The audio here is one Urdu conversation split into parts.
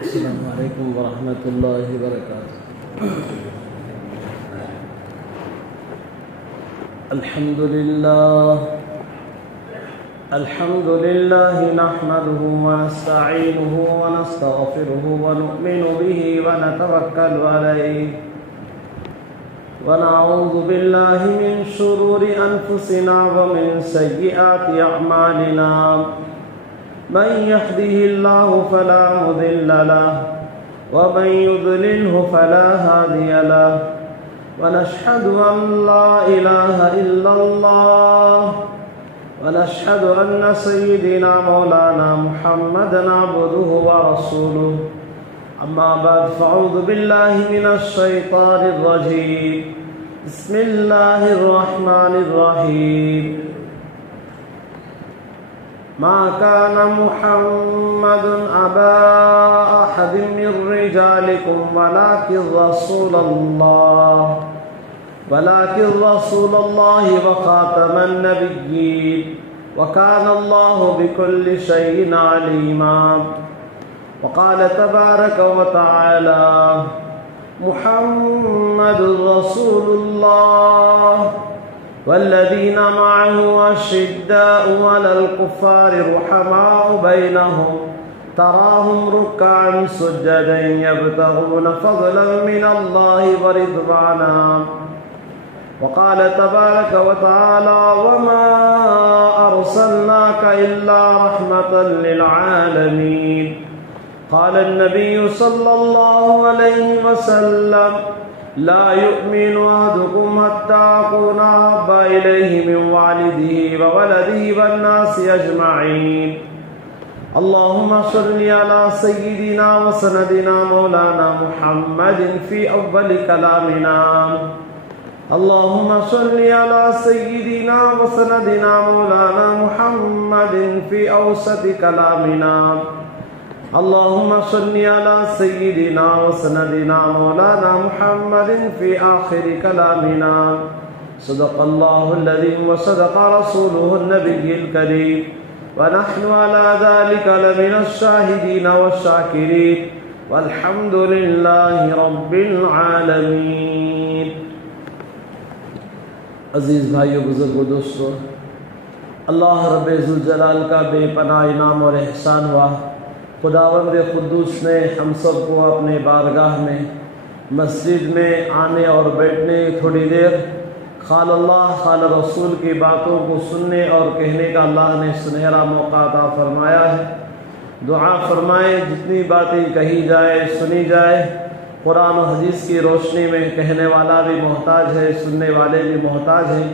السلام علیکم ورحمۃ اللہ وبرکاتہ۔ الحمد للہ نحمده ونستعینه ونستغفره ونؤمن به ونتوکل علیہ ونعوذ باللہ من شرور انفسنا ومن سیئات اعمالنا، من يهده الله فلا مضل له ومن يضلله فلا هادي له، ونشهد أن لا إله إلا الله ونشهد أن سيدنا مولانا محمدا عبده ورسوله، أما بعد فأعوذ بالله من الشيطان الرجيم، بسم الله الرحمن الرحيم، ما كان محمد أبا أحد من رجالكم ولكن رسول الله وخاتم النبيين، وكان الله بكل شيء عليما، وقال تبارك وتعالى محمد رسول الله والذين معه أشداء على الكفار رحماء بينهم، تراهم ركعا سجدا يبتغون فضلا من الله ورضوانا، وقال تبارك وتعالى وما أرسلناك إلا رحمة للعالمين، قال النبي صلى الله عليه وسلم لا يؤمن أحدكم حتى أكون أحب إليه من والده وولده والناس أجمعين، اللهم صل على سيدنا وسندنا مولانا محمد في أول كلامنا، اللهم صل على سيدنا وسندنا مولانا محمد في أوسط كلامنا، اللهم صل على سيدنا وسندنا مولانا محمد في آخر كلامنا، صدق الله العظيم وصدق رسوله النبي الكريم، ونحن على ذلك لمن الشاهدين والشاكرين، والحمد لله رب العالمين۔ عزیز بھائیو، بزرگو، دوستو، اللہ رب ذوالجلال کا بے پناہ انعام اور احسان ہوا، خداوند قدوس نے ہم سب کو اپنے بارگاہ میں مسجد میں آنے اور بیٹھنے، تھوڑی دیر قال اللہ قال رسول کی باتوں کو سننے اور کہنے کا اللہ نے سنہرا موقع عطا فرمایا ہے۔ دعا فرمائیں جتنی باتیں کہی جائے سنی جائے، قرآن و حدیث کی روشنی میں کہنے والا بھی محتاج ہے، سننے والے بھی محتاج ہیں،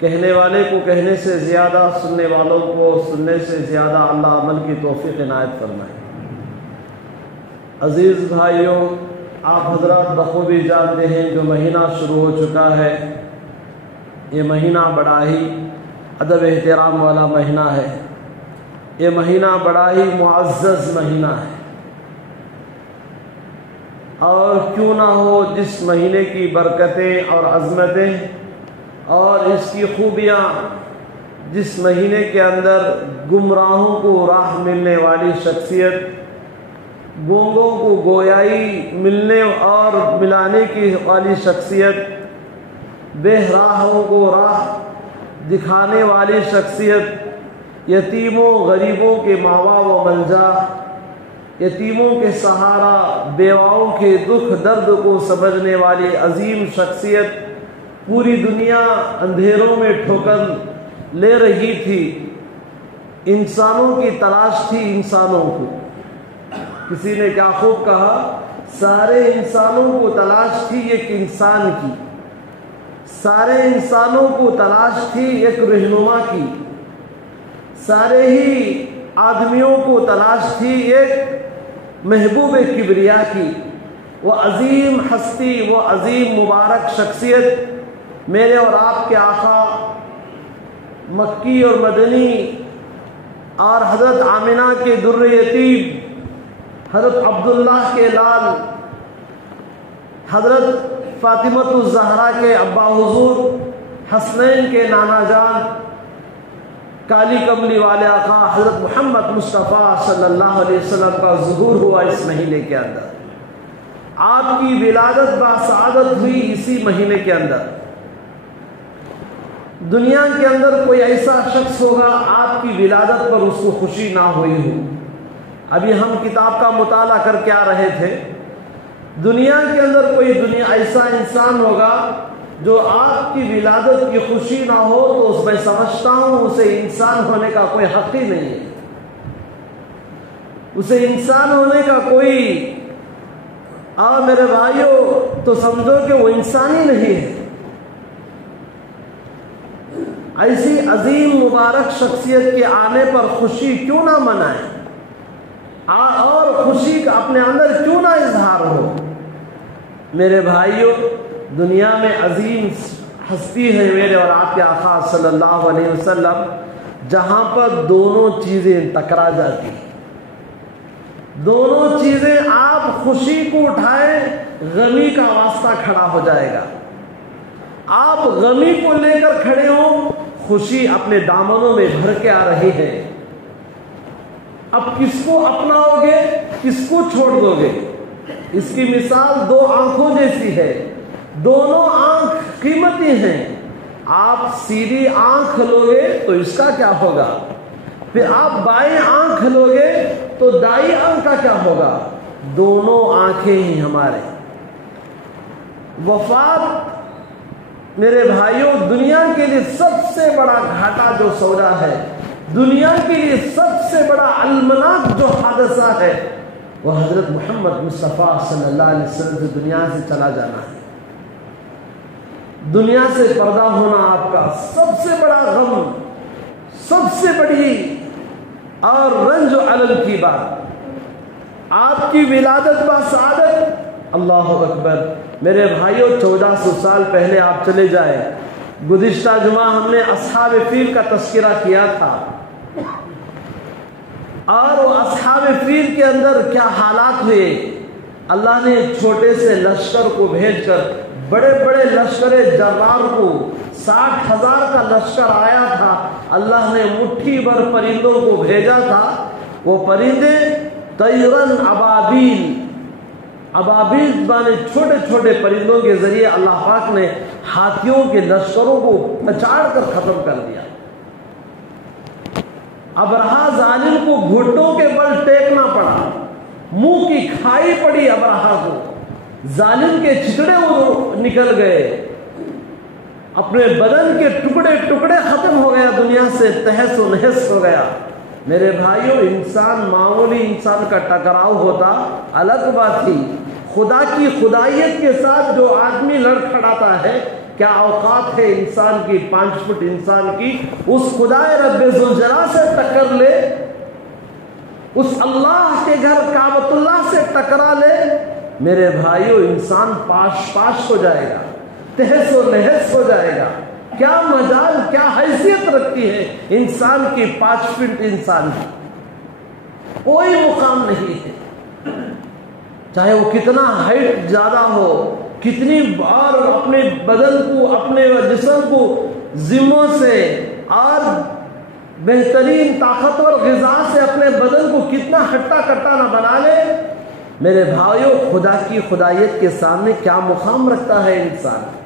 کہنے والے کو کہنے سے زیادہ، سننے والوں کو سننے سے زیادہ اللہ عمل کی توفیق عنایت فرمائے۔ عزیز بھائیوں، آپ حضرات بخوبی جانتے ہیں جو مہینہ شروع ہو چکا ہے، یہ مہینہ بڑا ہی ادب احترام والا مہینہ ہے، یہ مہینہ بڑا ہی معزز مہینہ ہے، اور کیوں نہ ہو جس مہینے کی برکتیں اور عظمتیں اور اس کی خوبیاں، جس مہینے کے اندر گمراہوں کو راہ ملنے والی شخصیت، گونگوں کو گویائی ملنے اور ملانے کی والی شخصیت، بے راہوں کو راہ دکھانے والی شخصیت، یتیموں غریبوں کے ماوا و ملجا، یتیموں کے سہارا، بیواؤں کے دکھ درد کو سمجھنے والی عظیم شخصیت، پوری دنیا اندھیروں میں ٹھوکر لے رہی تھی، انسانوں کی تلاش تھی انسانوں کو۔ کسی نے کیا خوب کہا، سارے انسانوں کو تلاش تھی ایک انسان کی، سارے انسانوں کو تلاش تھی ایک رہنما کی، سارے ہی آدمیوں کو تلاش تھی ایک محبوب کبریا کی۔ وہ عظیم ہستی، وہ عظیم مبارک شخصیت، میرے اور آپ کے آقا مکی اور مدنی اور حضرت آمنہ کے در یتیم، حضرت عبداللہ کے لال، حضرت فاطمہ الزہرا کے ابا حضور، حسنین کے نانا جان، کالی کملی والے آقا حضرت محمد مصطفیٰ صلی اللہ علیہ وسلم کا ظہور ہوا اس مہینے کے اندر، آپ کی ولادت باسعادت ہوئی اسی مہینے کے اندر۔ دنیا کے اندر کوئی ایسا شخص ہوگا آپ کی ولادت پر اس کو خوشی نہ ہوئی ہو۔ ابھی ہم کتاب کا مطالعہ کر کے آ رہے تھے، دنیا کے اندر کوئی ایسا انسان ہوگا جو آپ کی ولادت کی خوشی نہ ہو تو میں سمجھتا ہوں اسے انسان ہونے کا کوئی حق ہی نہیں ہے، اسے انسان ہونے کا کوئی میرے بھائیوں تو سمجھو کہ وہ انسان ہی نہیں ہے۔ ایسی عظیم مبارک شخصیت کے آنے پر خوشی کیوں نہ منائیں اور خوشی کا اپنے اندر کیوں نہ اظہار ہو۔ میرے بھائیوں، دنیا میں عظیم ہستی ہے میرے اور آپ کے آقا صلی اللہ علیہ وسلم، جہاں پر دونوں چیزیں ٹکرا جاتی ہیں، دونوں چیزیں، آپ خوشی کو اٹھائیں غمی کا واسطہ کھڑا ہو جائے گا، آپ غمی کو لے کر کھڑے ہوں خوشی اپنے دامنوں میں بھر کے آ رہی ہے۔ اب کس کو اپناؤ گے، کس کو چھوڑ دو گے؟ اس کی مثال دو آنکھوں جیسی ہے، دونوں آنکھ قیمتی ہیں، آپ سیدھی آنکھ لو گے تو اس کا کیا ہوگا، پھر آپ بائیں آنکھ لو گے تو دائیں آنکھ کا کیا ہوگا، دونوں آنکھیں ہی ہمارے۔ وفات میرے بھائیوں دنیا کے لیے سب سے بڑا گھاٹا جو سودا ہے، دنیا کے لیے سب سے بڑا المناک جو حادثہ ہے، وہ حضرت محمد مصطفیٰ صلی اللہ علیہ وسلم سے دنیا سے چلا جانا ہے، دنیا سے پردہ ہونا آپ کا سب سے بڑا غم، سب سے بڑی اور رنج و الم کی بات۔ آپ کی ولادت باسعادت، اللہ اکبر میرے بھائیوں، 1400 سال پہلے آپ چلے جائیں، گزشتہ جمعہ ہم نے اصحاب فیل کا تذکرہ کیا تھا، اور وہ اصحاب فیل کے اندر کیا حالات ہوئے۔ اللہ نے چھوٹے سے لشکر کو بھیج کر بڑے بڑے لشکر جرار کو 60,000 کا لشکر آیا تھا، اللہ نے مٹھی بھر پرندوں کو بھیجا تھا، وہ پرندے طیرن ابابیل، ابابیل مانے چھوٹے چھوٹے پرندوں کے ذریعے اللہ پاک نے ہاتھیوں کے لشکروں کو پچاڑ کر ختم کر دیا۔ ابرہا ظالم کو گھٹنوں کے بل ٹیکنا پڑا، منہ کی کھائی پڑی ابرہا کو، ظالم کے چتڑے وہ نکل گئے، اپنے بدن کے ٹکڑے ٹکڑے ختم ہو گیا، دنیا سے تہس و نہس ہو گیا۔ میرے بھائیوں، انسان معمولی انسان کا ٹکراؤ ہوتا الگ بات تھی، خدا کی خدائیت کے ساتھ جو آدمی لڑ کھڑاتا ہے، کیا اوقات ہے انسان کی، 5 فٹ انسان کی، اس خدائے رب ذوالجلال سے ٹکر لے، اس اللہ کے گھر کعبۃ اللہ سے ٹکرا لے، میرے بھائیوں انسان پاش پاش ہو جائے گا، تہس و نہس ہو جائے گا۔ کیا مجال، کیا حیثیت رکھتی ہے انسان کی 5 فٹ انسان کی، کوئی مقام نہیں ہے، چاہے وہ کتنا ہائٹ زیادہ ہو، کتنی بار اپنے بدن کو، اپنے جسم کو ذموں سے اور بہترین طاقتور غذا سے اپنے بدن کو کتنا ہٹا کٹا نہ بنا لے، میرے بھائیوں خدا کی خدائیت کے سامنے کیا مقام رکھتا ہے انسان۔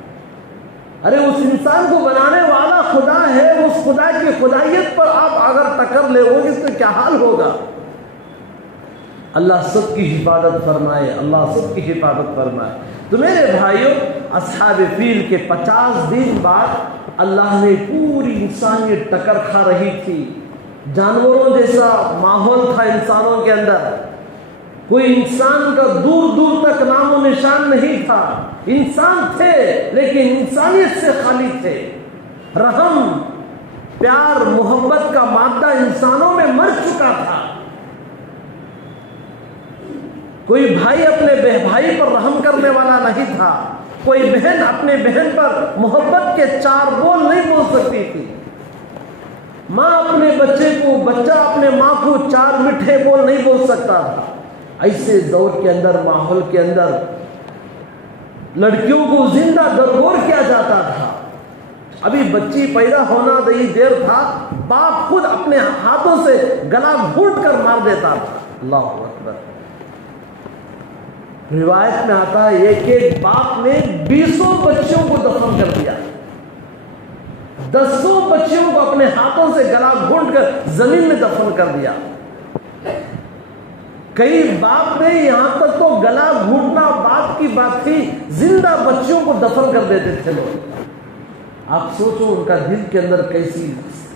ارے اس انسان کو بنانے والا خدا ہے، اس خدا کی خدائیت پر آپ اگر ٹکر لے وہ اس سے کیا حال ہوگا۔ اللہ سب کی حفاظت فرمائے، اللہ سب کی حفاظت فرمائے۔ تو میرے بھائیوں، اصحاب فیل کے 50 دن بعد اللہ نے پوری انسانیت ٹکر کھا رہی تھی، جانوروں جیسا ماحول تھا انسانوں کے اندر، کوئی انسان کا دور دور تک نام و نشان نہیں تھا، انسان تھے لیکن انسانیت سے خالی تھے، رحم پیار محبت کا مادہ انسانوں میں مر چکا تھا، کوئی بھائی اپنے بھائی پر رحم کرنے والا نہیں تھا، کوئی بہن اپنے بہن پر محبت کے 4 بول نہیں بول سکتی تھی، ماں اپنے بچے کو، بچہ اپنے ماں کو 4 میٹھے بول نہیں بول سکتا تھا۔ ایسے دور کے اندر، ماحول کے اندر لڑکیوں کو زندہ درگور کیا جاتا تھا، ابھی بچی پیدا ہونا ہی دیر تھا، باپ خود اپنے ہاتھوں سے گلا گھونٹ کر مار دیتا تھا۔ اللہ اکبر۔ روایت میں آتا ہے ایک ایک باپ نے 20 بچوں کو دفن کر دیا، 10 بچوں کو اپنے ہاتھوں سے گلا گھونٹ کر زمین میں دفن کر دیا۔ کئی باپ نے یہاں تک تو گلا گھونٹنا باپ کی بات تھی، زندہ بچوں کو دفن کر دیتے تھے لوگ۔ آپ سوچو ان کا دل کے اندر کیسی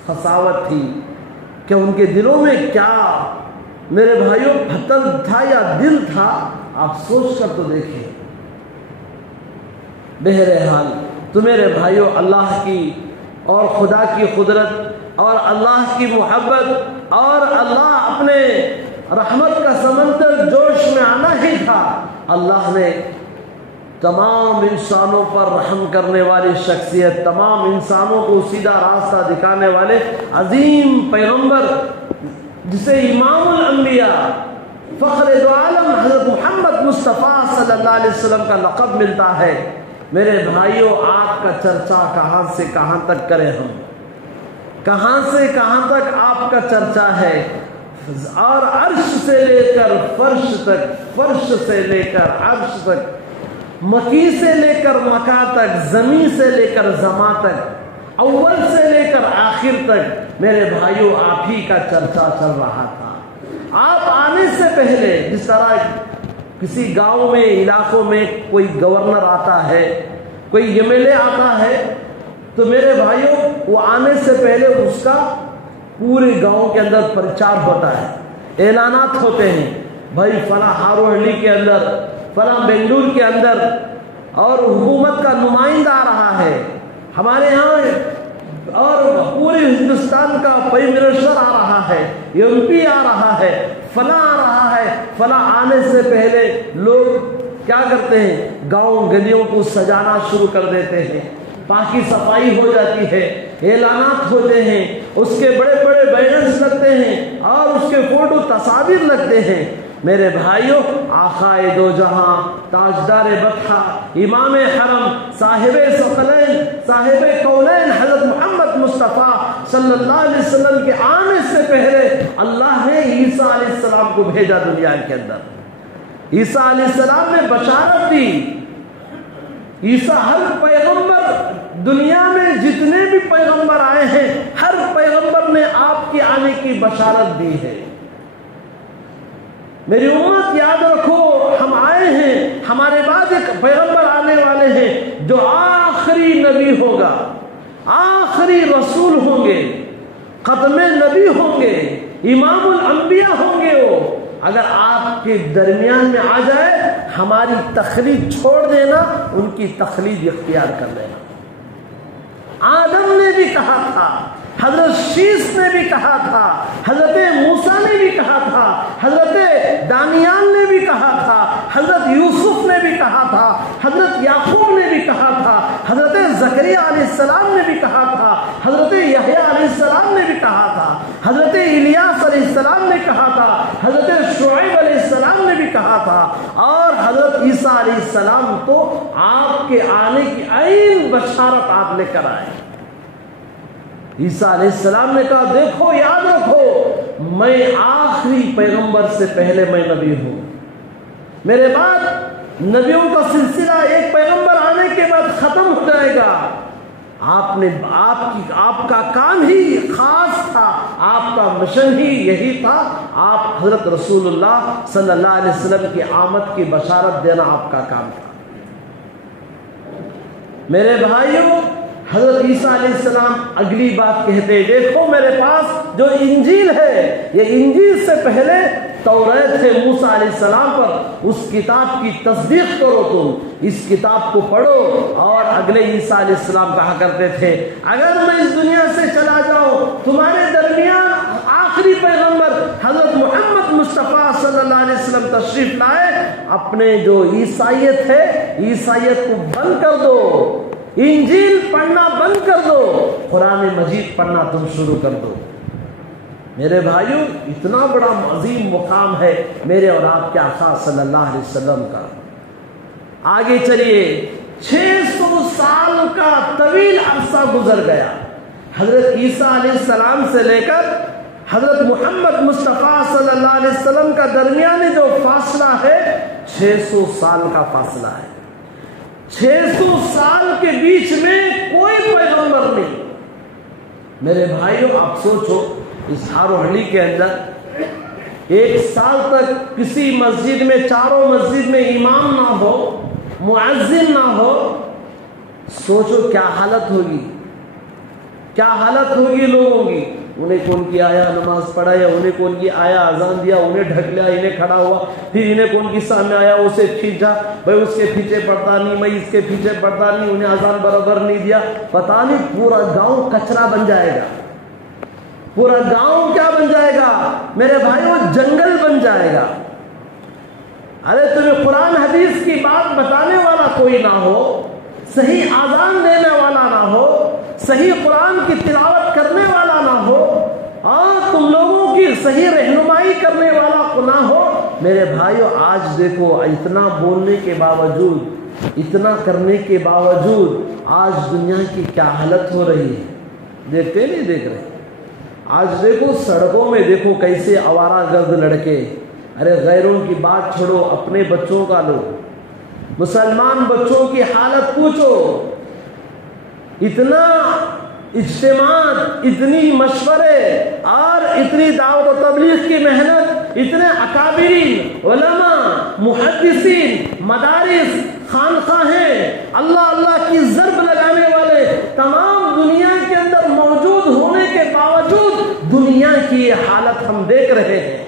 خساوت تھی، کہ ان کے دلوں میں کیا میرے بھائیوں پتھر تھا یا دل تھا، آپ سوچ کر تو دیکھیں۔ بہرحال تو میرے بھائیوں، اللہ کی اور خدا کی قدرت اور اللہ کی محبت اور اللہ اپنے رحمت کا سمندر جوش میں آنا ہی تھا، اللہ نے تمام انسانوں پر رحم کرنے والی شخصیت، تمام انسانوں کو سیدھا راستہ دکھانے والے عظیم پیغمبر جسے امام الانبیاء فخر دو عالم حضرت محمد مصطفیٰ صلی اللہ علیہ وسلم کا لقب ملتا ہے۔ میرے بھائیوں، آپ کا چرچا کہاں سے کہاں تک کریں ہم، کہاں سے کہاں تک آپ کا چرچا ہے، اور عرش سے لے کر فرش تک، فرش سے لے کر عرش تک، مکی سے لے کر مکا تک، زمین سے لے کر زما تک، اول سے لے کر آخر تک میرے بھائیوں آپ ہی کا چرچا چل رہا تھا۔ آپ آنے سے پہلے جس طرح کسی گاؤں میں، علاقوں میں کوئی گورنر آتا ہے، کوئی ایم ایل اے آتا ہے، تو میرے بھائیوں وہ آنے سے پہلے اس کا پورے گاؤں کے اندر پرچار ہوتا ہے، اعلانات ہوتے ہیں، بھائی فلاں ہاروہلی کے اندر، فلاں بنگلور کے اندر، اور حکومت کا نمائندہ آ رہا ہے ہمارے ہاں، اور پورے ہندوستان کا پرائم منسٹر آ رہا ہے، ایم پی آ رہا ہے، فلاں آ رہا ہے، فلاں۔ آنے سے پہلے لوگ کیا کرتے ہیں، گاؤں گلیوں کو سجانا شروع کر دیتے ہیں، پاکی صفائی ہو جاتی ہے، اعلانات ہوتے ہیں، اس کے بڑے بڑے بینرز لگتے ہیں اور اس کے فوٹو تصاویر لگتے ہیں۔ میرے بھائیوں، آقائے دو جہاں، تاجدار بطحہ، امام حرم، صاحب ثقلین، صاحب کونین حضرت محمد مصطفیٰ صلی اللہ علیہ وسلم کے آنے سے پہلے اللہ نے عیسیٰ علیہ السلام کو بھیجا دنیا کے اندر۔ عیسیٰ علیہ السلام نے بشارت دی۔ عیسیٰ، ہر پیغمبر دنیا میں جتنے بھی پیغمبر آئے ہیں، ہر پیغمبر نے آپ کے آنے کی بشارت دی ہے۔ میری امت یاد رکھو، ہم آئے ہیں، ہمارے بعد ایک پیغمبر آنے والے ہیں جو آخری نبی ہوگا، آخری رسول ہوں گے، ختم نبی ہوں گے، امام الانبیاء ہوں گے۔ وہ اگر آپ کے درمیان میں آ جائے، ہماری تقلید چھوڑ دینا، ان کی تقلید اختیار کر لینا۔ آدم نے بھی کہا تھا، حضرت شیس نے بھی کہا تھا، حضرت موسیٰ نے بھی کہا تھا، حضرت دانیال نے بھی کہا تھا، حضرت یوسف نے بھی کہا تھا، حضرت یعقوب نے بھی کہا تھا، حضرت زکریا علیہ السلام نے بھی کہا تھا، حضرت یحییٰ علیہ السلام نے بھی کہا تھا، حضرت الیاس علیہ السلام نے کہا تھا، حضرت شعیب علیہ السلام نے بھی کہا تھا، اور حضرت عیسیٰ علیہ السلام تو آپ کے آنے کی عین بشارت آپ لے کر آئے۔ عیسیٰ علیہ السلام نے کہا، دیکھو یاد رکھو، میں آخری پیغمبر سے پہلے میں نبی ہوں، میرے بعد نبیوں کا سلسلہ ایک پیغمبر آنے کے بعد ختم ہو جائے گا۔ آپ کا کام ہی خاص تھا، آپ کا مشن ہی یہی تھا، آپ حضرت رسول اللہ صلی اللہ علیہ وسلم کی آمد کی بشارت دینا آپ کا کام تھا۔ میرے بھائیوں، حضرت عیسیٰ علیہ السلام اگلی بات کہتے، دیکھو میرے پاس جو انجیل ہے، یہ انجیل سے پہلے توریت ہے موسیٰ علیہ السلام پر، اس کتاب کی تصدیق کرو، تم اس کتاب کو پڑھو۔ اور اگلے عیسیٰ علیہ السلام کہا کرتے تھے، اگر میں اس دنیا سے چلا جاؤں، تمہارے درمیان آخری پیغمبر حضرت محمد مصطفیٰ صلی اللہ علیہ وسلم تشریف لائے، اپنے جو عیسائیت ہے، عیسائیت کو بند کر دو، انجیل پڑھنا بند کر دو، قرآن مجید پڑھنا تم شروع کر دو۔ میرے بھائیوں، اتنا بڑا عظیم مقام ہے میرے اور آپ کے آقا صلی اللہ علیہ وسلم کا۔ آگے چلیے، 600 سال کا طویل عرصہ گزر گیا. حضرت عیسیٰ علیہ السلام سے لے کر حضرت محمد مصطفیٰ صلی اللہ علیہ وسلم کا درمیانی جو فاصلہ ہے 600 سال کا فاصلہ ہے. 600 سال کے بیچ میں کوئی پیغمبر نہیں. میرے بھائیوں آپ سوچو اس ہاروہلی کے اندر 1 سال تک کسی مسجد میں چاروں مسجد میں امام نہ ہو, مؤذن نہ ہو, سوچو کیا حالت ہوگی, کیا حالت ہوگی لوگوں کی. انہیں کون کی آیا نماز پڑھا, یا انہیں کون کی آیا اذان دیا, انہیں ڈھک لیا, انہیں کھڑا ہوا, پھر انہیں کون کی سامنے آیا اسے کھینچا, بھائی اس کے پیچھے پڑتا نہیں, میں اس کے پیچھے پڑتا نہیں, انہیں اذان برابر نہیں دیا. پتہ نہیں پورا گاؤں کچرا بن جائے گا, پورا گاؤں کیا بن جائے گا میرے بھائیوں, جنگل بن جائے گا. ارے تمہیں قرآن حدیث کی بات بتانے والا کوئی نہ ہو, صحیح آذان دینے والا نہ ہو, صحیح قرآن کی تلاوت کرنے والا نہ ہو, اور تم لوگوں کی صحیح رہنمائی کرنے والا نہ ہو. میرے بھائیوں آج دیکھو اتنا بولنے کے باوجود, اتنا کرنے کے باوجود آج دنیا کی کیا حالت ہو رہی ہے. دیکھتے نہیں دیکھ رہے. آج دیکھو سڑکوں میں دیکھو کیسے آوارہ گرد لڑکے, ارے غیروں کی بات چھوڑو, اپنے بچوں کا لو, مسلمان بچوں کی حالت پوچھو. اتنا اجتماعات, اتنی مشورے اور اتنی دعوت و تبلیغ کی محنت, اتنے اکابرین علماء, محدثین, مدارس, خانقاہیں, اللہ اللہ کی ضرب لگانے والے تمام دنیا کے اندر موجود ہونے کے باوجود دنیا کی یہ حالت ہم دیکھ رہے ہیں.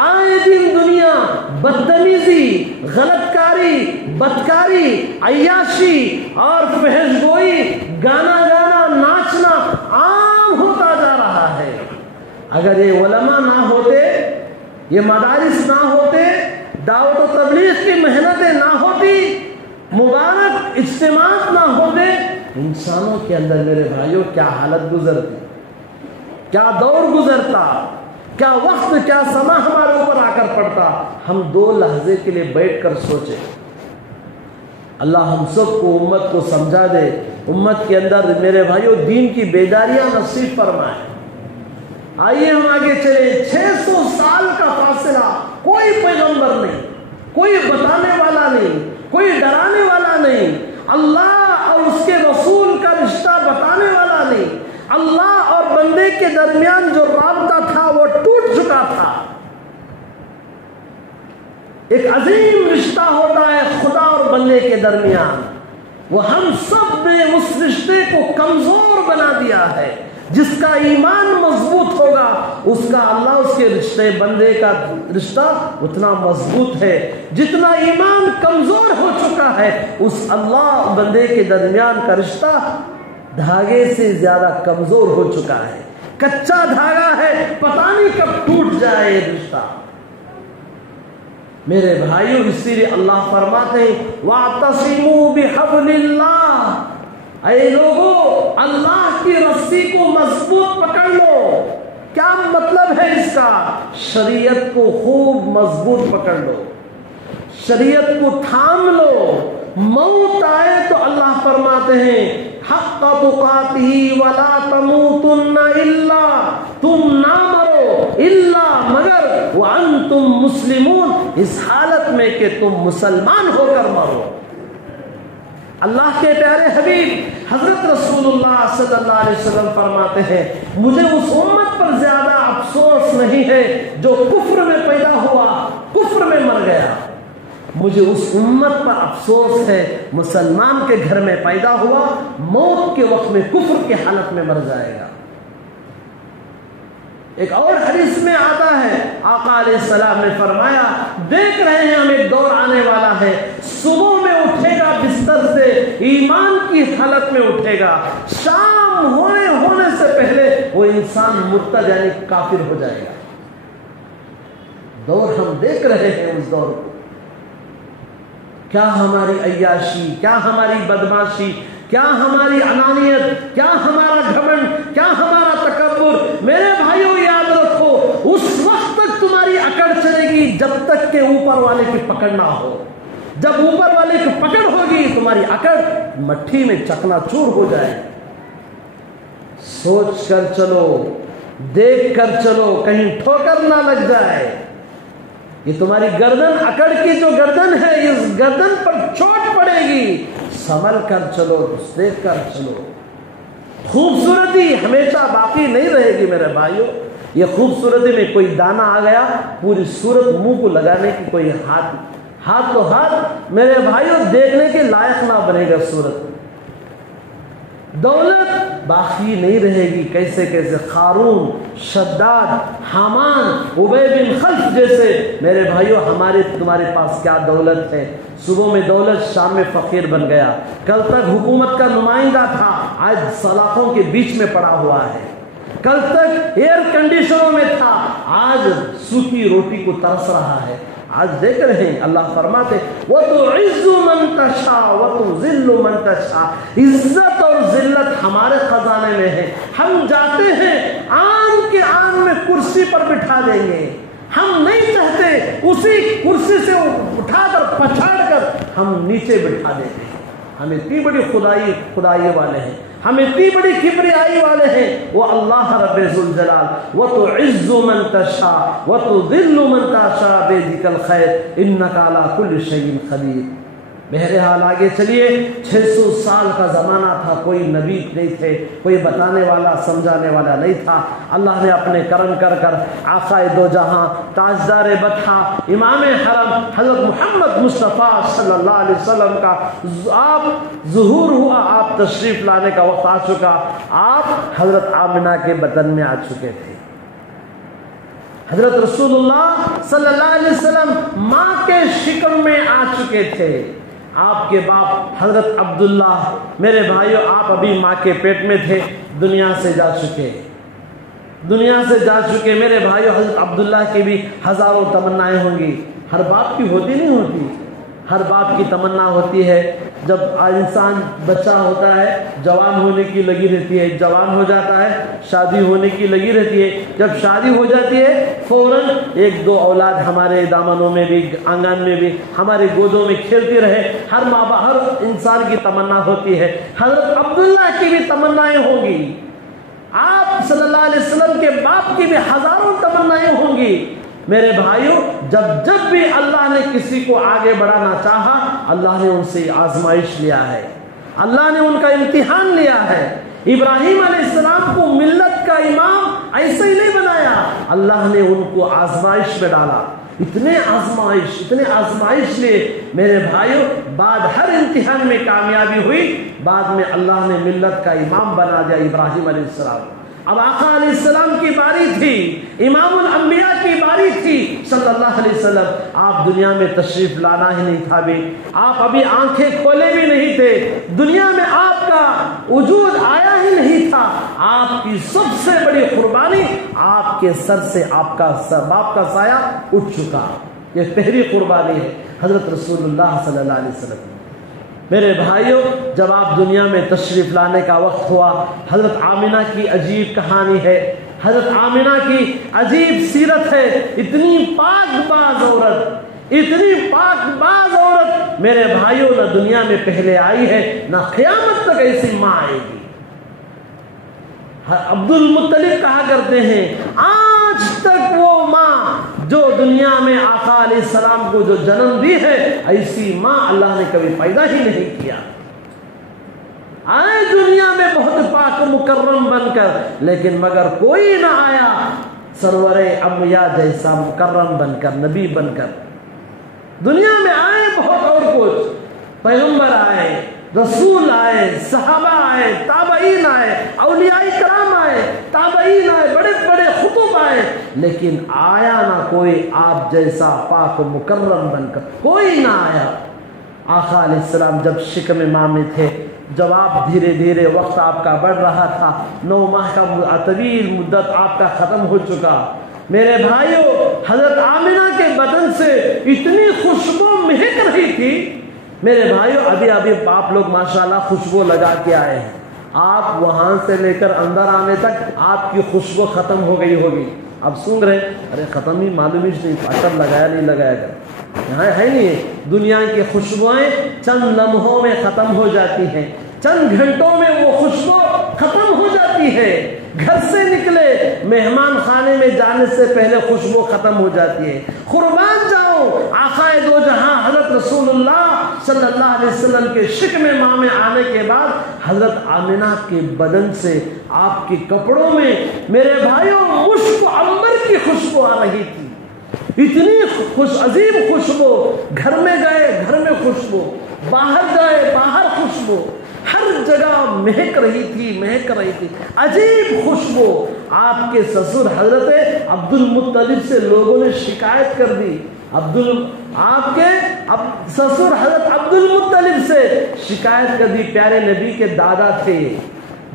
آئے دن دنیا بدتمیزی, غلط کاری, بدکاری, عیاشی اور فحش گوئی, گانا گانا, ناچنا عام ہوتا جا رہا ہے. اگر یہ علماء نہ ہوتے, یہ مدارس نہ ہوتے, دعوت و تبلیغ کی محنتیں نہ ہوتی, مبارک اجتماعات نہ ہوتے, انسانوں کے اندر میرے بھائیوں کیا حالت گزرتی, کیا دور گزرتا, کیا وقت, کیا سما ہمارے اوپر آ کر پڑتا. ہم 2 لحظے کے لیے بیٹھ کر سوچیں. اللہ ہم سب کو امت کو سمجھا دے, امت کے اندر میرے بھائیوں دین کی بیداریاں نصیب فرمائے. آئیے ہم آگے چلیں. 600 سال کا فاصلہ, کوئی پیغمبر نہیں, کوئی بتانے والا نہیں, کوئی ڈرانے والا نہیں, اللہ اور اس کے رسول کا رشتہ بتانے والا نہیں. اللہ اور بندے کے درمیان جو رابطہ تھا وہ ٹوٹ چکا تھا. ایک عظیم رشتہ ہوتا ہے خدا اور بندے کے درمیان, وہ ہم سب نے اس رشتے کو کمزور بنا دیا ہے. جس کا ایمان مضبوط ہوگا اس کا اللہ, اس کے رشتے بندے کا رشتہ اتنا مضبوط ہے. جتنا ایمان کمزور ہو چکا ہے اس اللہ بندے کے درمیان کا رشتہ دھاگے سے زیادہ کمزور ہو چکا ہے. کچا دھاگا ہے, پتہ نہیں کب ٹوٹ جائے یہ رشتہ. میرے بھائیوں اسی لیے اللہ فرماتے ہیں وَاعْتَصِمُوا بِحَبْلِ اللَّهِ, اے لوگو اللہ کی رسی کو مضبوط پکڑ لو. کیا مطلب ہے اس کا؟ شریعت کو خوب مضبوط پکڑ لو, شریعت کو تھام لو. موت آئے تو اللہ فرماتے ہیں حق تقاتہ ولا تموتن الا, تم نہ مرو الا مگر وانتم مسلمون, اس حالت میں کہ تم مسلمان ہو کر مرو. اللہ کے پیارے حبیب حضرت رسول اللہ صلی اللہ علیہ وسلم فرماتے ہیں مجھے اس امت پر زیادہ افسوس نہیں ہے جو کفر میں پیدا ہوا, کفر میں مر گیا. مجھے اس امت پر افسوس ہے مسلمان کے گھر میں پیدا ہوا, موت کے وقت میں کفر کی حالت میں مر جائے گا. ایک اور حدیث میں آتا ہے آقا علیہ السلام نے فرمایا دیکھ رہے ہیں ہم ایک دور آنے والا ہے, صبح میں اٹھے گا بستر سے ایمان کی حالت میں اٹھے گا, شام ہونے سے پہلے وہ انسان مرتد یعنی کافر ہو جائے گا. دور ہم دیکھ رہے ہیں اس دور کو. کیا ہماری عیاشی, کیا ہماری بدماشی, کیا ہماری انانیت, کیا ہمارا گھمنڈ, کیا ہمارا تکبر. میرے بھائیوں یاد رکھو اس وقت تک تمہاری اکڑ چلے گی جب تک کہ اوپر والے کی پکڑ نہ ہو. جب اوپر والے کی پکڑ ہوگی تمہاری اکڑ مٹھی میں چکنا چور ہو جائے. سوچ کر چلو، دیکھ کر چلو، کہیں ٹھوکر نہ لگ جائے. یہ تمہاری گردن، اکڑ کی جو گردن ہے، اس گردن پر چوٹ پڑے گی. سنبھل کر چلو، دیکھ کر چلو. خوبصورتی ہمیشہ باقی نہیں رہے گی میرے بھائیوں. یہ خوبصورتی میں کوئی دانہ آ گیا، پوری صورت منہ کو لگانے کی کوئی ہاتھ تو ہاتھ میرے بھائیوں دیکھنے کے لائق نہ بنے گا صورت. دولت باقی نہیں رہے گی. کیسے کیسے قارون، شداد، حامان، ابی بن خلف جیسے میرے بھائیوں تمہارے پاس کیا دولت ہے. صبح میں دولت، شام میں فقیر بن گیا. کل تک حکومت کا نمائندہ تھا، آج سلاخوں کے بیچ میں پڑا ہوا ہے. کل تک ایئر کنڈیشنوں میں تھا، آج سوکھی روٹی کو ترس رہا ہے. آج دیکھ رہے ہیں اللہ فرماتے وَتُعِزُّ مَن تَشَاءُ وَتُذِلُّ مَن تَشَاءُ. عزت اور ذلت ہمارے خزانے میں ہے. ہم جاتے ہیں آن کے آن میں کرسی پر بٹھا دیں گے. ہم نہیں چاہتے اسی کرسی سے اٹھا کر پچھاڑ کر ہم نیچے بٹھا دیتے ہیں. ہم اتنی بڑی خدائی والے ہیں، ہم اتنی بڑی کبریائی والے ہیں. وہ اللہ رب ذوالجلال وَتُعِزُّ مَن تَشَاءُ وَتُذِلُّ مَن تَشَاءُ بِيَدِكَ الْخَيْرُ إِنَّكَ عَلَى كُلِّ شَيْءٍ قَدِيرٌ. بہرحال آگے چلیے. 600 سال کا زمانہ تھا، کوئی نبی نہیں تھے، کوئی بتانے والا سمجھانے والا نہیں تھا. اللہ نے اپنے کرم کر آقائے دو جہاں، تاجدار بطحہ، امام حرم حضرت محمد مصطفیٰ صلی اللہ علیہ وسلم کا آپ ظہور ہوا. آپ تشریف لانے کا وقت آ چکا. آپ حضرت آمنہ کے بطن میں آ چکے تھے. حضرت رسول اللہ صلی اللہ علیہ وسلم ماں کے شکم میں آ چکے تھے. آپ کے باپ حضرت عبداللہ میرے بھائیوں، آپ ابھی ماں کے پیٹ میں تھے، دنیا سے جا چکے میرے بھائیوں. حضرت عبداللہ کی بھی ہزاروں تمنائیں ہوں گی. ہر باپ کی ہوتی نہیں ہوتی. ہر باپ کی تمنا ہوتی ہے جب انسان بچہ ہوتا ہے جوان ہونے کی لگی رہتی ہے، جوان ہو جاتا ہے شادی ہونے کی لگی رہتی ہے. جب شادی ہو جاتی ہے فوراً 1-2 اولاد ہمارے دامنوں میں بھی، آنگن میں بھی، ہمارے گودوں میں کھیلتی رہے. ہر انسان کی تمنا ہوتی ہے. حضرت عبداللہ کی بھی تمنائیں ہوں گی. آپ صلی اللہ علیہ وسلم کے باپ کی بھی ہزاروں تمنائیں ہوں گی. میرے بھائیوں، جب بھی اللہ نے کسی کو آگے بڑھانا چاہا، اللہ نے ان سے آزمائش لیا ہے، اللہ نے ان کا امتحان لیا ہے. ابراہیم علیہ السلام کو ملت کا امام ایسے ہی نہیں بنایا، اللہ نے ان کو آزمائش میں ڈالا. اتنے آزمائش لیے میرے بھائیوں. بعد ہر امتحان میں کامیابی ہوئی. بعد میں اللہ نے ملت کا امام بنا دیا ابراہیم علیہ السلام. اب آقا علیہ السلام کی باری تھی، امام الانبیاء کی باری تھی صلی اللہ علیہ وسلم. آپ دنیا میں تشریف لانا ہی نہیں تھا بھی، آپ ابھی آنکھیں کھولے بھی نہیں تھے، دنیا میں آپ کا وجود آیا ہی نہیں تھا. آپ کی سب سے بڑی قربانی، آپ کے سر سے آپ کا باپ کا سایہ اٹھ چکا. یہ پہلی قربانی ہے حضرت رسول اللہ صلی اللہ علیہ وسلم. میرے بھائیوں، جب آپ دنیا میں تشریف لانے کا وقت ہوا، حضرت آمنہ کی عجیب کہانی ہے، حضرت آمنہ کی عجیب سیرت ہے. اتنی پاک باز عورت میرے بھائیوں نہ دنیا میں پہلے آئی ہے، نہ قیامت تک ایسی ماں آئے گی. عبد المطلب کہا کرتے ہیں آج تک وہ ماں جو دنیا میں آقا علیہ السلام کو جو جنم دی ہے، ایسی ماں اللہ نے کبھی پیدا ہی نہیں کیا. آئے دنیا میں بہت پاک مکرم بن کر، لیکن مگر کوئی نہ آیا سرور انبیاء جیسا مکرم بن کر، نبی بن کر. دنیا میں آئے بہت اور کچھ، پیغمبر آئے، رسول آئے، صحابہ آئے، تابعین آئے، اولیاء کرام آئے، تابعین آئے، بڑے بڑے خطب آئے، لیکن آیا نہ کوئی آپ جیسا پاک و مکرم بن کر، کوئی نہ آیا. آقا علیہ السلام جب شکم ماں میں تھے، جب آپ دھیرے دھیرے وقت آپ کا بڑھ رہا تھا، 9 ماہ کا طویل مدت آپ کا ختم ہو چکا. میرے بھائیوں، حضرت آمنہ کے بدن سے اتنی خوشبو مہک رہی تھی. میرے بھائیوں، ابھی آپ لوگ ماشاءاللہ خوشبو لگا کے آئے ہیں. آپ وہاں سے لے کر اندر آنے تک آپ کی خوشبو ختم ہو گئی ہوگی. آپ سن رہے ارے ختم ہی معلوم ہی نہیں، اثر لگایا نہیں لگایا گا. ہے نہیں، دنیا کی خوشبوئیں چند لمحوں میں ختم ہو جاتی ہیں، چند گھنٹوں میں وہ خوشبو ختم ہو جاتی ہے، گھر سے نکلے مہمان خانے میں جانے سے پہلے خوشبو ختم ہو جاتی ہے۔ قربان جاؤ آقا دو جہاں حضرت رسول اللہ صلی اللہ علیہ وسلم کے شکم ماں میں آنے کے بعد حضرت آمنہ کے بدن سے، آپ کے کپڑوں میں میرے بھائیوں مشک عنبر کی خوشبو آ رہی تھی، اتنی عظیم خوشبو، گھر میں گئے گھر میں خوشبو، باہر گئے باہر خوشبو، ہر جگہ مہک رہی تھی عجیب خوشبو۔ آپ کے سسر حضرت عبد المطلب سے لوگوں نے شکایت کر دی، آپ کے سسر حضرت عبد المطلب سے شکایت کر دی، پیارے نبی کے دادا تھے،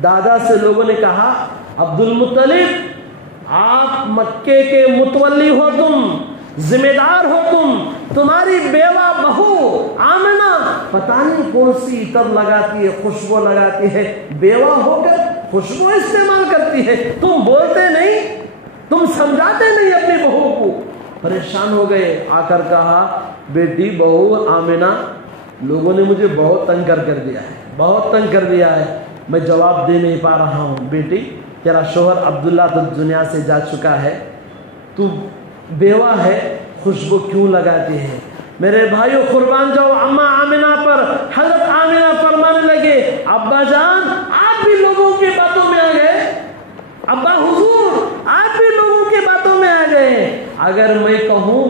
دادا سے لوگوں نے کہا عبد المطلب آپ مکے کے متولی ہو، تم ذمہ دار ہو، تمہاری بیوہ بہو آمنہ پتہ نہیں کون سی عطر لگاتی ہے، خوشبو لگاتی ہے، بیوہ ہو کر خوشبو استعمال کرتی ہے، تم بولتے نہیں، تم سمجھاتے نہیں اپنی بہو کو۔ پریشان ہو گئے، آ کر کہا بیٹی بہو آمنہ لوگوں نے مجھے بہت تنگ کر دیا ہے، میں جواب دے نہیں پا رہا ہوں۔ بیٹی تیرا شوہر عبداللہ تو دنیا سے جا چکا ہے، تو بیوہ ہے، خوشبو کیوں لگاتی ہے؟ میرے بھائیو قربان جاؤ اماں آمنہ پر حضرت آمنہ فرمانے لگے ابا جان آپ بھی لوگوں کی باتوں میں آ گئے، ابا حضور آپ بھی لوگوں کی باتوں میں آ گئے، اگر میں کہوں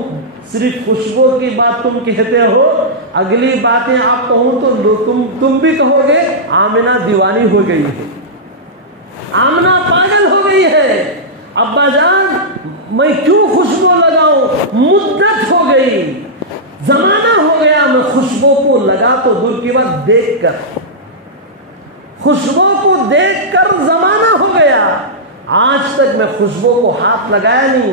صرف خوشبو کی بات تم کہتے ہو، اگلی باتیں آپ کہوں تو تم بھی کہو گے آمنہ دیوانی ہو گئی ہے، آمنہ پاگل ہو گئی ہے۔ ابا جان میں کیوں خوشبو لگاؤں، مدت ہو گئی، زمانہ ہو گیا، میں خوشبو کو لگا تو دور کی بات دیکھ کر، خوشبو کو دیکھ کر زمانہ ہو گیا، آج تک میں خوشبو کو ہاتھ لگایا نہیں۔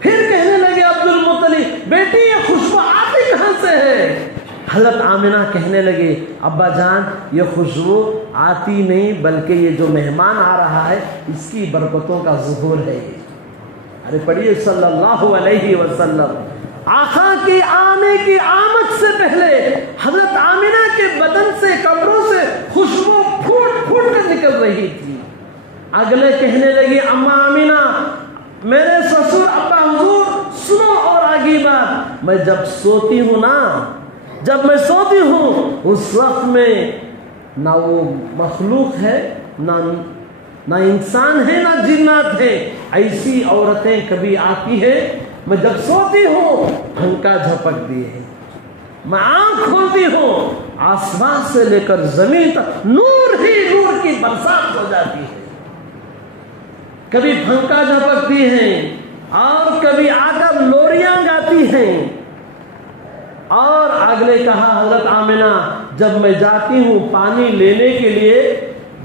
پھر کہنے لگے عبد المطلب بیٹی یہ خوشبو آتی کہاں سے ہے؟ حضرت آمنہ کہنے لگے ابا جان یہ خوشبو آتی نہیں بلکہ یہ جو مہمان آ رہا ہے اس کی برکتوں کا ظہور ہے۔ ارے پڑھیے صلی اللہ علیہ وسلم، آقا کی آنے کی آمد سے پہلے حضرت آمنہ کے بدن سے کپڑوں سے خوشبو پھوٹ پھوٹ کر نکل رہی تھی۔ اگلے کہنے لگی اماں آمنہ میرے سسر ابا حضور سنو اور آگی بات، میں جب سوتی ہوں نا، جب میں سوتی ہوں اس وقت میں نہ وہ مخلوق ہے، نہ انسان ہے، نہ جنات ہے، ایسی عورتیں کبھی آتی ہیں، میں جب سوتی ہوں پھنکا جھپک دیے ہیں، میں آنکھ کھولتی ہوں آسمان سے لے کر زمین تک نور ہی نور کی برسات ہو جاتی ہے، کبھی پھنکا جھپکتی ہیں اور کبھی آ کر لوریاں گاتی ہیں۔ اور اگلے کہا حضرت آمنہ جب میں جاتی ہوں پانی لینے کے لیے،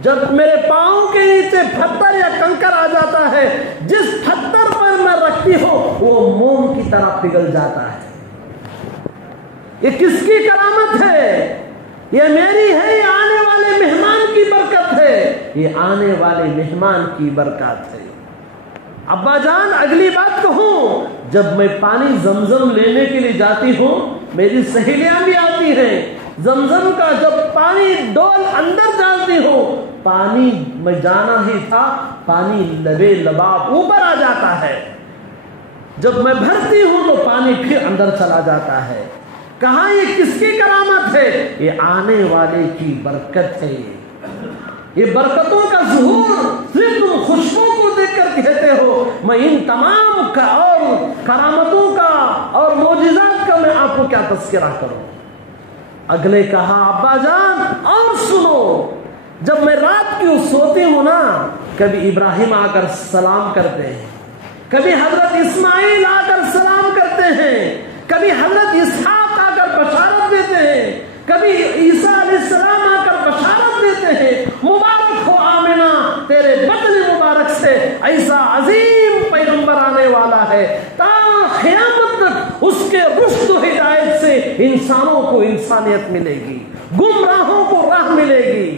جب میرے پاؤں کے نیچے پتھر یا کنکر آ جاتا ہے، جس پتھر پر میں رکھتی ہوں وہ موم کی طرح پگھل جاتا ہے۔ یہ کس کی کرامت ہے؟ یہ میری ہے، یہ آنے والے مہمان کی برکت ہے، یہ آنے والے مہمان کی برکت ہے۔ ابا جان اگلی بات کہوں، جب میں پانی زمزم لینے کے لیے جاتی ہوں میری سہیلیاں بھی آتی ہیں، زمزم کا جب پانی ڈول اندر ڈالتی ہوں، پانی میں جانا ہی تھا، پانی لبے لباب اوپر آ جاتا ہے، جب میں بھرتی ہوں تو پانی پھر اندر چلا جاتا ہے۔ کہاں یہ کس کی کرامت ہے؟ یہ آنے والے کی برکت ہے، یہ برکتوں کا ظہور صرف تم خوشبو کو دیکھ کر کہتے ہو۔ میں ان تمام کا اور کرامتوں کا اور معجزات کا میں آپ کو کیا تذکرہ کروں۔ اگلے کہا ابا جان اور سنو، جب میں رات کی سوتی ہوں نا، کبھی ابراہیم آ کر سلام کرتے ہیں، کبھی حضرت اسماعیل آ کر سلام کرتے ہیں، کبھی حضرت اسحاق آ کر بشارت دیتے ہیں، کبھی عیسیٰ علیہ السلام آ کر بشارت دیتے ہیں، مبارک ہو آمنہ تیرے بطن مبارک سے ایسا عظیم پیغمبر آنے والا ہے، تا قیامت تک اس کے رشد و ہدایت سے انسانوں کو انسانیت ملے گی، گمراہوں کو راہ ملے گی۔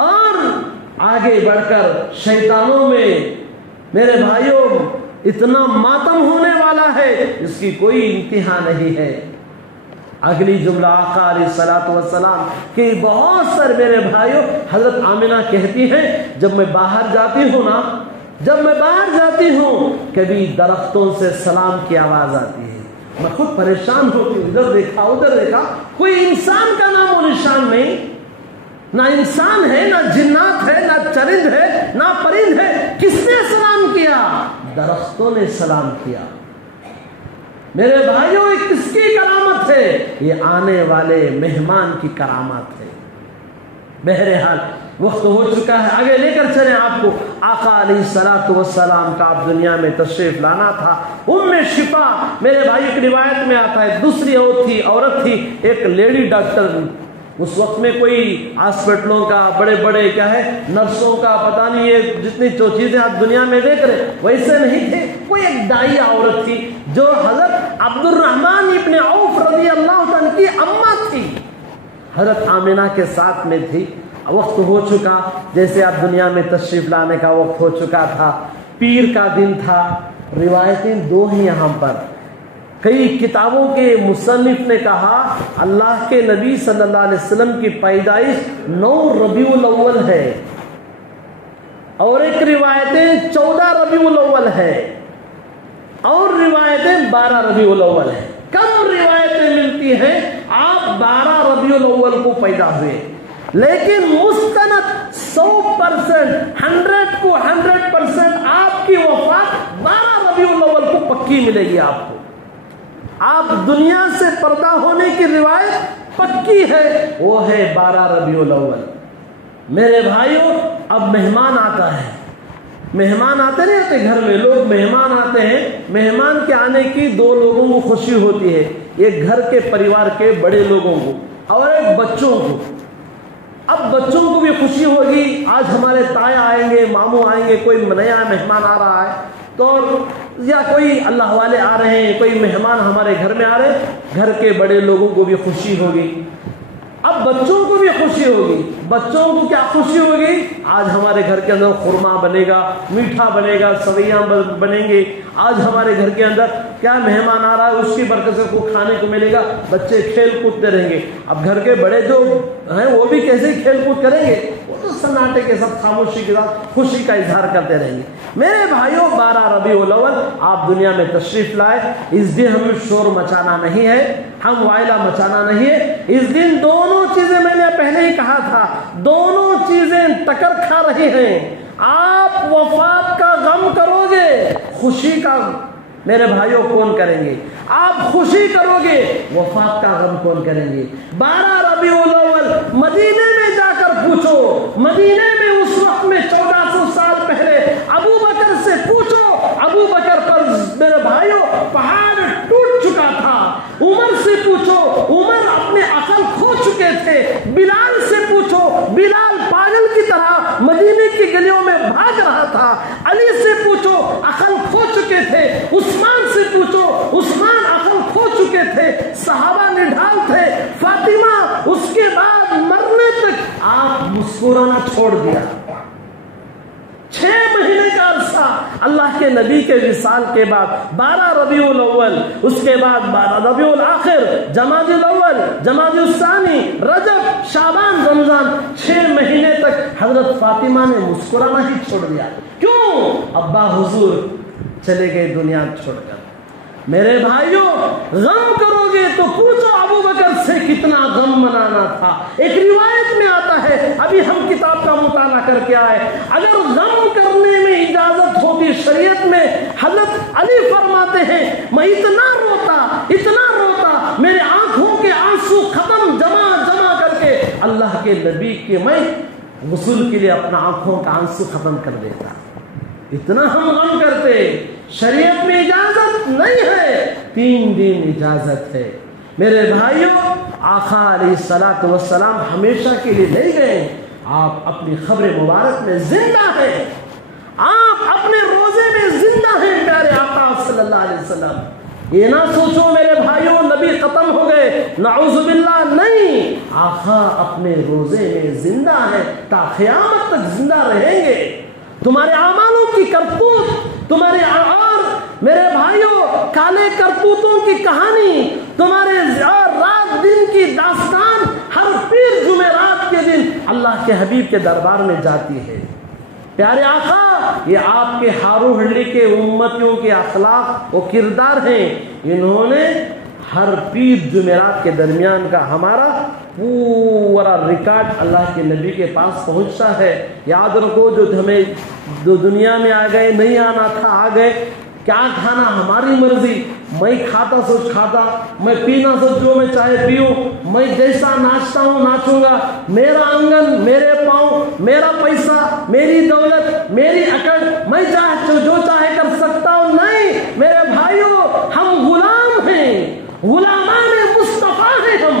اور آگے بڑھ کر شیطانوں میں میرے بھائیوں اتنا ماتم ہونے والا ہے اس کی کوئی انتہا نہیں ہے۔ اگلی جملہ آقا علیہ الصلوۃ والسلام کہ بہت سارے میرے بھائیوں، حضرت آمنہ کہتی ہیں جب میں باہر جاتی ہوں نا، جب میں باہر جاتی ہوں کبھی درختوں سے سلام کی آواز آتی ہے، میں خود پریشان ہوتی ہوں، ادھر دیکھا ادھر دیکھا، کوئی انسان کا نام و نشان نہیں، نہ انسان ہے نہ جنات ہے نہ چرند ہے نہ پرند ہے، کس نے سلام کیا؟ درختوں نے سلام کیا۔ میرے بھائیوں یہ کس کی کرامت ہے؟ یہ آنے والے مہمان کی کرامت ہے۔ بہرحال وقت ہو چکا ہے، آگے لے کر چلیں آپ کو۔ آقا علیہ الصلوۃ والسلام کا آپ دنیا میں تشریف لانا تھا۔ شفا میرے بھائی ایک روایت میں آتا ہے، دوسری عورت تھی ایک لیڈی ڈاکٹر، اس وقت میں کوئی ہاسپٹلوں کا بڑے بڑے کیا ہے نرسوں کا پتہ نہیں، یہ جتنی جو چیزیں آپ دنیا میں دیکھ رہے ویسے نہیں تھے، کوئی ایک دائی عورت تھی جو حضرت عبد الرحمن ابن عوف رضی اللہ عنہ کی اماں تھی، حضرت آمنہ کے ساتھ میں تھی۔ وقت ہو چکا، جیسے آپ دنیا میں تشریف لانے کا وقت ہو چکا تھا، پیر کا دن تھا۔ روایتیں دو ہیں یہاں پر، کئی کتابوں کے مصنف نے کہا اللہ کے نبی صلی اللہ علیہ وسلم کی پیدائش 9 ربیع الاول ہے، اور ایک روایتیں 14 ربیع الاول ہے، اور روایتیں 12 ربیع الاول ہے۔ کم روایتیں ملتی ہیں آپ 12 ربیع الاول کو پیدا ہوئے، لیکن مستند 100%، 100 کو 100% آپ کی وفات 12 ربیع الاول کو پکی ملے گی آپ کو۔ آپ دنیا سے پردہ ہونے کی روایت پکی ہے، وہ ہے 12 ربیع الاول۔ میرے بھائیوں اب مہمان آتا ہے، مہمان آتے نہیں آتے گھر میں، لوگ مہمان آتے ہیں، مہمان کے آنے کی 2 لوگوں کو خوشی ہوتی ہے، ایک گھر کے پریوار کے بڑے لوگوں کو اور ایک بچوں کو۔ اب بچوں کو بھی خوشی ہوگی، آج ہمارے تایا آئیں گے، ماموں آئیں گے، کوئی نیا مہمان آ رہا ہے، تو یا کوئی اللہ والے آ رہے ہیں، کوئی مہمان ہمارے گھر میں آ رہے ہیں، گھر کے بڑے لوگوں کو بھی خوشی ہوگی۔ اب بچوں کو بھی خوشی ہوگی، بچوں کو کیا خوشی ہوگی؟ آج ہمارے گھر کے اندر خورما بنے گا، میٹھا بنے گا، سویاں بنیں گے، آج ہمارے گھر کے اندر کیا مہمان آ رہا ہے اس کی برکت سے کو کھانے کو ملے گا، بچے کھیل کودتے رہیں گے۔ اب گھر کے بڑے جو ہیں وہ بھی کیسے کھیل کود کریں گے؟ وہ تو سناٹے کے ساتھ، خاموشی کے ساتھ خوشی کا اظہار کرتے رہیں گے۔ میرے بھائیوں 12 ربیع الاول آپ دنیا میں تشریف لائے، اس دن ہمیں شور مچانا نہیں ہے، ہم وائلہ مچانا نہیں ہے، اس دن دونوں چیزیں میں نے پہلے ہی کہا تھا، دونوں چیزیں ٹکر کھا رہی ہیں۔ آپ وفات کا غم کرو گے، خوشی کا میرے بھائیوں کون کریں گے؟ آپ خوشی کرو گے، وفات کا غم کون کریں گے؟ 12 ربیع الاول مدینے میں جا کر پوچھو، مدینے میں اس وقت میں 1400 سال پہلے ابو بکر سے پوچھو، ابو بکر پر میرے بھائیوں پہاڑ ٹوٹ چکا تھا۔ عمر سے پوچھو، عمر اپنے عقل کھو چکے تھے۔ بلال سے پوچھو، بلال پاگل کی طرح مدینے کی گلیوں میں بھاگ رہا تھا۔ علی سے پوچھو، عقل کھو چکے تھے۔ عثمان سے پوچھو، عثمان عقل کھو چکے تھے، صحابہ نڈھال تھے۔ فاطمہ اس کے بعد مرنے تک آپ مسکرانا چھوڑ دیا۔ 6 مہینے کا عرصہ اللہ کے نبی کے وصال کے بعد 12 ربیع الاول، اس کے بعد 12 ربیع الاخر، جمادی الاول، جمادی الثانی، رجب، شعبان، رمضان، 6 مہینے تک حضرت فاطمہ نے مسکرانا ہی چھوڑ دیا۔ کیوں؟ ابا حضور چلے گئے دنیا چھوڑ کر۔ میرے بھائیوں غم کرو گے تو پوچھو ابو بکر سے کتنا غم منانا تھا۔ ایک روایت میں آتا ہے، ابھی ہم کتاب کا مطالعہ کر کے آئے، اگر غم کرنے میں اجازت ہوتی شریعت میں، حضرت علی فرماتے ہیں میں اتنا روتا میرے آنکھوں کے آنسو ختم جمع کر کے اللہ کے نبی کے میں غسل کے لیے اپنا آنکھوں کا آنسو ختم کر دیتا۔ اتنا ہم غم کرتے، شریعت میں اجازت نہیں ہے، 3 دن اجازت ہے۔ میرے بھائیوں آقا علیہ الصلوۃ والسلام ہمیشہ کے لیے نہیں گئے، آپ اپنی قبر مبارک میں زندہ ہیں، آپ اپنے روزے میں زندہ ہیں پیارے آقا صلی اللہ علیہ وسلم۔ یہ نہ سوچو میرے بھائیوں نبی ختم ہو گئے، نعوذ باللہ، نہیں، آقا اپنے روزے میں زندہ ہیں، تا قیامت تک زندہ رہیں گے۔ تمہارے اعمالوں کی کرتوت، تمہارے اور میرے بھائیوں کالے کرتوتوں کی کہانی، تمہارے رات اللہ کے حبیب کے دربار میں جاتی ہے. پیارے آقا، یہ آپ کے ہارو ہنڈی کے امتیوں کے اخلاق و کردار ہیں. انہوں نے ہر پیر جمعرات کے درمیان کا ہمارا پورا ریکارڈ اللہ کے نبی کے پاس پہنچتا ہے. یاد رکھو، جو ہمیں جو دنیا میں آ گئے، نہیں آنا تھا آ گئے، کیا کھانا ہماری مرضی، میں کھاتا سوچ کھاتا، میں پینا سوچ جو میں چاہے پیوں، میں جیسا ناچتا ہوں ناچوں گا، میرا آنگن، میرے پاؤں، میرا پیسہ، میری دولت، میری اکڑ، میں جو چاہے کر سکتا ہوں. نہیں میرے بھائیوں، ہم غلام ہیں، غلامان مصطفیٰ ہیں، ہم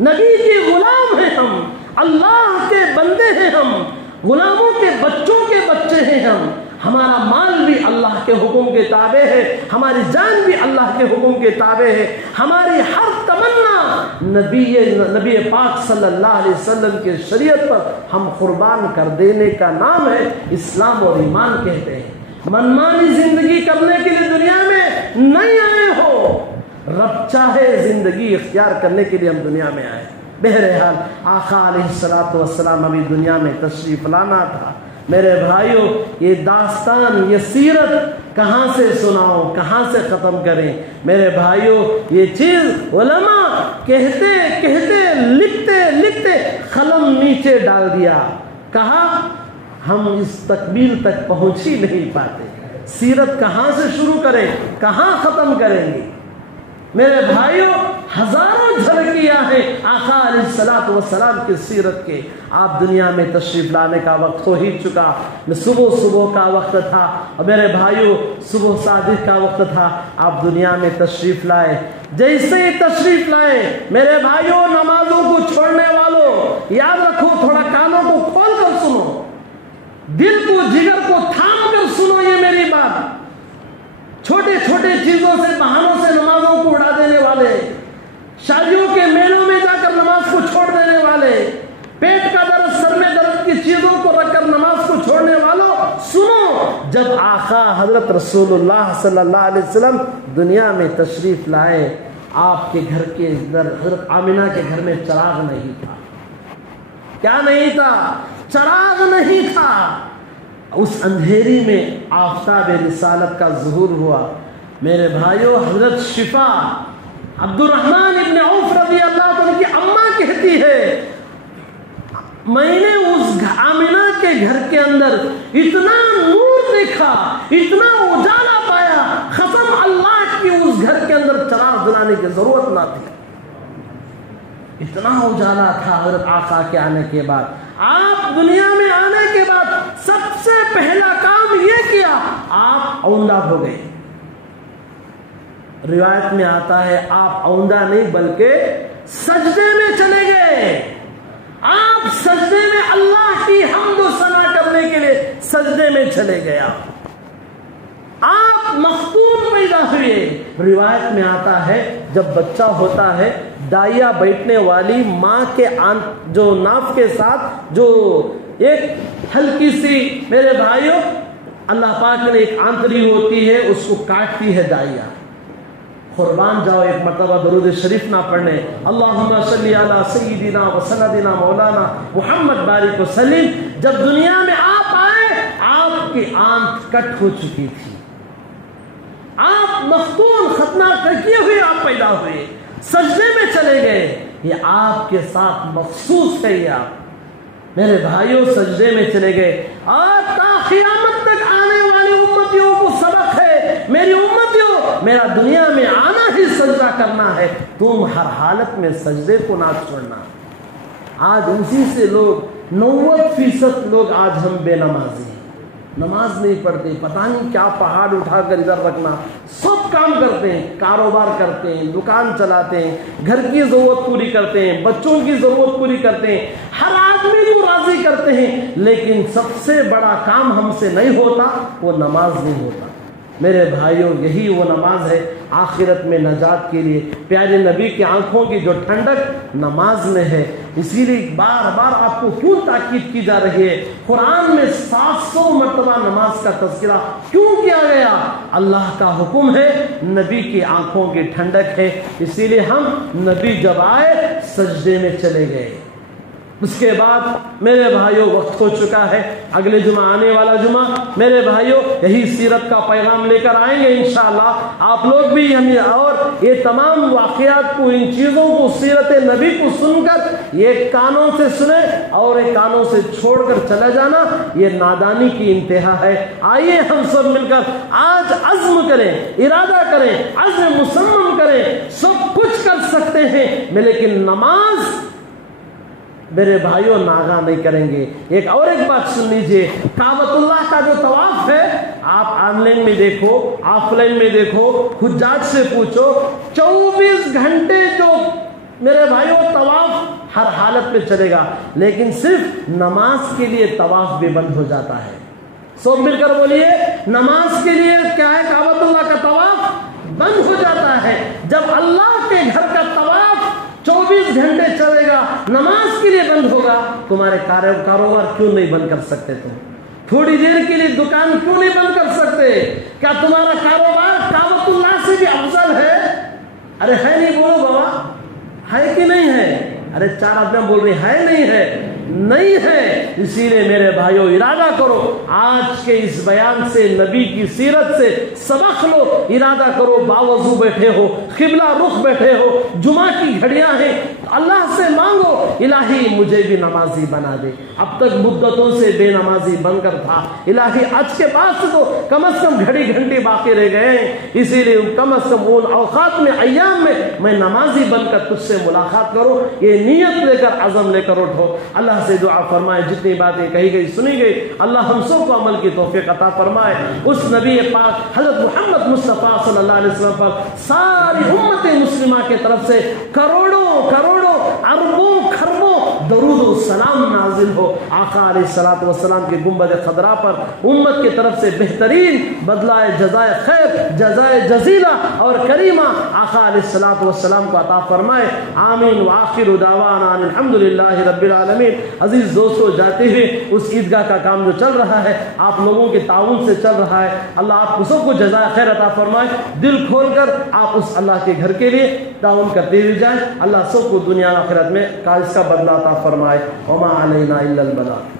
نبی کے غلام ہیں، ہم اللہ کے بندے ہیں، ہم غلاموں کے بچوں کے بچے ہیں. ہمارا مال بھی اللہ کے حکم کے تابع ہے، ہماری جان بھی اللہ کے حکم کے تابع ہے. ہماری ہر تمنا نبی پاک صلی اللہ علیہ وسلم کے شریعت پر ہم قربان کر دینے کا نام ہے اسلام اور ایمان کہتے ہیں. منمانی زندگی کرنے کے لیے دنیا میں نہیں آئے ہو، رب چاہے زندگی اختیار کرنے کے لیے ہم دنیا میں آئے. بہرحال آقا علیہ الصلوۃ والسلام ابھی دنیا میں تشریف لانا تھا. میرے بھائیوں، یہ داستان، یہ سیرت کہاں سے سناؤں، کہاں سے ختم کریں؟ میرے بھائیوں، یہ چیز علماء کہتے کہتے لکھتے لکھتے قلم نیچے ڈال دیا. کہا ہم اس تکمیل تک پہنچ ہی نہیں پاتے. سیرت کہاں سے شروع کریں، کہاں ختم کریں گے؟ میرے بھائیوں، ہزاروں جھلکیاں ہیں آقا علیہ الصلوۃ والسلام کی سیرت کے. آپ دنیا میں تشریف لانے کا وقت ہو ہی چکا. صبح کا وقت تھا، اور میرے بھائیوں صبح صادق کا وقت تھا. آپ دنیا میں تشریف لائے. جیسے ہی تشریف لائے میرے بھائیوں، نمازوں کو چھوڑنے والوں یاد رکھو، تھوڑا کانوں کو کھول کر سنو، دل کو جگر کو تھام کر سنو یہ میری بات. چھوٹے چھوٹے چیزوں سے، بہانوں سے نمازوں کو اڑا دینے والے، شادیوں کے میلوں میں جا کر نماز کو چھوڑ دینے والے، پیٹ کا درد، سر میں درد کی چیزوں کو رکھ کر نماز کو چھوڑنے والوں، سنو. جب آقا حضرت رسول اللہ صلی اللہ علیہ وسلم دنیا میں تشریف لائے، آپ کے گھر کے اندر حضرت آمنہ کے گھر میں چراغ نہیں تھا. کیا نہیں تھا؟ چراغ نہیں تھا. اس اندھیری میں آفتاب رسالت کا ظہور ہوا. میرے بھائیوں، حضرت شفا عبد الرحمن ابن عوف رضی اللہ عنہ کی اماں کہتی ہے، میں نے اس آمنہ کے گھر کے اندر اتنا نور دیکھا، اتنا اجالا پایا، قسم اللہ کی اس گھر کے اندر چراغ جلانے کی ضرورت نہ تھی. اتنا اجالا تھا حضرت آقا کے آنے کے بعد. آپ دنیا میں آنے کے بعد سب سے پہلا کام یہ کیا، آپ اوندا ہو گئے. روایت میں آتا ہے آپ اوندا نہیں بلکہ سجدے میں چلے گئے. آپ سجدے میں اللہ کی حمد و ثنا کرنے کے لیے سجدے میں چلے گئے. آپ مختون پیدا ہوئے. روایت میں آتا ہے جب بچہ ہوتا ہے، دائیا بیٹھنے والی ماں کے جو ناف کے ساتھ جو ایک ہلکی سی، میرے بھائیوں اللہ پاک نے ایک آنتری ہوتی ہے، اس کو کاٹتی ہے دائیا. قربان جاؤ ایک مرتبہ درود شریف نہ پڑھنے، اللہم صلی علی سیدنا و سندنا مولانا محمد بارک وسلم. جب دنیا میں آپ آئے، آپ کی آنکھ کٹ ہو چکی تھی، آپ مفتون ختنہ کیے ہوئے آپ پیدا ہوئے، سجدے میں چلے گئے. یہ آپ کے ساتھ مخصوص ہے. یہ آپ میرے بھائیوں سجدے میں چلے گئے. اور تا قیامت تک آنے والی امتیوں کو سبق ہے، میری امتیوں میرا دنیا میں آنا ہی سجدہ کرنا ہے، تم ہر حالت میں سجدے کو نہ چھوڑنا. آج اسی سے لوگ 90% لوگ آج ہم بے نمازی ہیں، نماز نہیں پڑھتے، پتہ نہیں کیا پہاڑ اٹھا کر ادھر رکھنا، سب کام کرتے ہیں، کاروبار کرتے ہیں، دکان چلاتے ہیں، گھر کی ضرورت پوری کرتے ہیں، بچوں کی ضرورت پوری کرتے ہیں، ہر آدمی کو راضی کرتے ہیں، لیکن سب سے بڑا کام ہم سے نہیں ہوتا، وہ نماز نہیں ہوتا. میرے بھائیوں یہی وہ نماز ہے آخرت میں نجات کے لیے. پیارے نبی کی آنکھوں کی جو ٹھنڈک نماز میں ہے، اسی لیے بار بار آپ کو کیوں تاکید کی جا رہی ہے؟ قرآن میں 700 مرتبہ نماز کا تذکرہ کیوں کیا گیا؟ اللہ کا حکم ہے، نبی کی آنکھوں کی ٹھنڈک ہے. اسی لیے ہم نبی جب آئے سجدے میں چلے گئے. اس کے بعد میرے بھائیوں وقت ہو چکا ہے، اگلے جمعہ آنے والا جمعہ میرے بھائیوں یہی سیرت کا پیغام لے کر آئیں گے انشاءاللہ۔ آپ لوگ بھی ہمیں اور یہ تمام واقعات کو، ان چیزوں کو، سیرت نبی کو سن کر یہ کانوں سے سنیں اور ایک کانوں سے چھوڑ کر چلا جانا یہ نادانی کی انتہا ہے۔ آئیے ہم سب مل کر آج عزم کریں، ارادہ کریں، عزم مصمم کریں، سب کچھ کر سکتے ہیں لیکن نماز میرے بھائیوں ناغا نہیں کریں گے۔ ایک بات سن لیجئے، کعبۃ اللہ کا جو طواف ہے، آپ آن لائن میں دیکھو، آف لائن میں دیکھو، حجاج سے پوچھو، 24 گھنٹے جو میرے بھائیوں طواف ہر حالت میں چلے گا، لیکن صرف نماز کے لیے طواف بھی بند ہو جاتا ہے۔ سب مل کر بولیے، نماز کے لیے کیا ہے؟ کعبۃ اللہ کا طواف بند ہو جاتا ہے۔ جب اللہ کے گھر کا طواف 24 گھنٹے چلے گا، نماز کے لیے بند ہوگا، تمہارے کاروبار کیوں نہیں بند کر سکتے؟ تم تھوڑی دیر کے لیے دکان کیوں نہیں بند کر سکتے؟ کیا تمہارا کاروبار کعبۃ اللہ سے بھی افضل ہے؟ ارے ہے نہیں، بولو بابا، ہے کہ نہیں ہے؟ ارے 4 آدمی بول رہے ہے نہیں ہے؟ نہیں ہے۔ اسی لیے میرے بھائیوں ارادہ کرو، آج کے اس بیان سے، نبی کی سیرت سے سبق لو، ارادہ کرو، باوضو بیٹھے ہو، قبلہ رخ بیٹھے ہو، جمعہ کی گھڑیاں ہیں، اللہ سے مانگو الہی مجھے بھی نمازی بنا دے۔ اب تک مدتوں سے بے نمازی بن کر تھا، الہی آج کے بعد سے تو کم از کم گھڑی گھنٹے باقی رہ گئے ہیں، اسی لیے کم از کم ان اوقات میں، ایام میں نمازی بن کر تجھ سے ملاقات کرو، یہ نیت لے کر، عزم لے کر اٹھو۔ اللہ سے دعا فرمائے جتنی باتیں کہی گئی، سنی گئی، اللہ ہم سب کو عمل کی توفیق عطا فرمائے۔ اس نبی پاک حضرت محمد مصطفیٰ صلی اللہ علیہ وسلم پر ساری امت مسلمہ کے طرف سے کروڑوں اربوں خربوں درود و سلام نازل ہو۔ آقا علیہ الصلوۃ والسلام کے گنبد خضرا پر امت کی طرف سے بہترین بدلہ جزائے خیر، جزائے جزیلہ اور کریمہ آقا علیہ الصلوۃ والسلام کو عطا فرمائے۔ آمین وآخر دعوانا الحمدللہ رب العالمین۔ عزیز دوستو، جاتے ہوئے اس عیدگاہ کا کام جو چل رہا ہے، آپ لوگوں کے تعاون سے چل رہا ہے، اللہ آپ سب کو جزائے خیر عطا فرمائے۔ دل کھول کر آپ اس اللہ کے گھر کے لیے تعاون کرتے ہوئے جائیں، اللہ سب کو دنیا آخرت میں اس کا بدلہ عطا فرمائے۔ وما علینا الا البلاغ۔